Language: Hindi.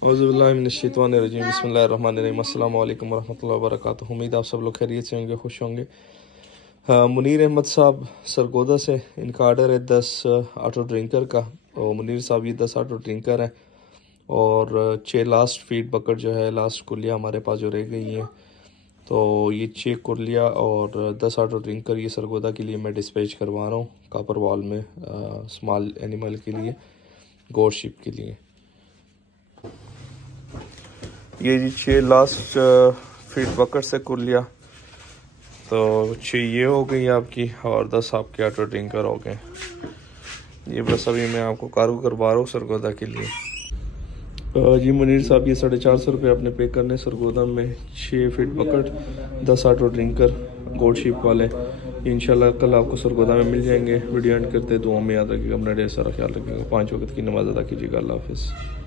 औज़ुबिल्लाहिमिनश्शैतानिर्रजीम बिस्मिल्लाहिर्रहमानिर्रहीम अस्सलाम वालेकुम वरहमतुल्लाहि वबरकातुहू। उम्मीद आप सब लोग खैरियत से होंगे, खुश होंगे। मुनीर अहमद साहब सरगोदा से, इनका आर्डर है 10 ऑटो ड्रिंकर का। और मुनीर साहब ये 10 ऑटो ड्रिंकर हैं और 6 लास्ट फीड बकेट जो है, लास्ट कुलिया हमारे पास जो रह गई हैं, तो ये 6 कुलिया और 10 ऑटो ड्रिंकर ये सरगोदा के लिए मैं डिस्पैच करवा रहा हूँ, कापर वॉल में स्मॉल एनिमल के लिए, गोट शिप के लिए। ये जी 6 लास्ट फीड बकेट से कुलिया, तो 6 ये हो गई आपकी और 10 आपके ऑटो ड्रिंकर हो गए। ये बस अभी मैं आपको कार्गो करवा रहा हूँ सरगोदा के लिए। जी मुनीर साहब ये 450 रुपये आपने पे करने सरगोदा में। 6 फीट बकेट, 10 ऑटो ड्रिंकर गोट शिप वाले, इंशाल्लाह कल आपको सरगोदा में मिल जाएंगे। वीडियो एंड करते दुआ में याद रखिएगा, अपना ढेर सारा ख्याल रखिएगा, 5 वक्त की नमाज़ अदा कीजिएगा। अल्लाह हाफिज़।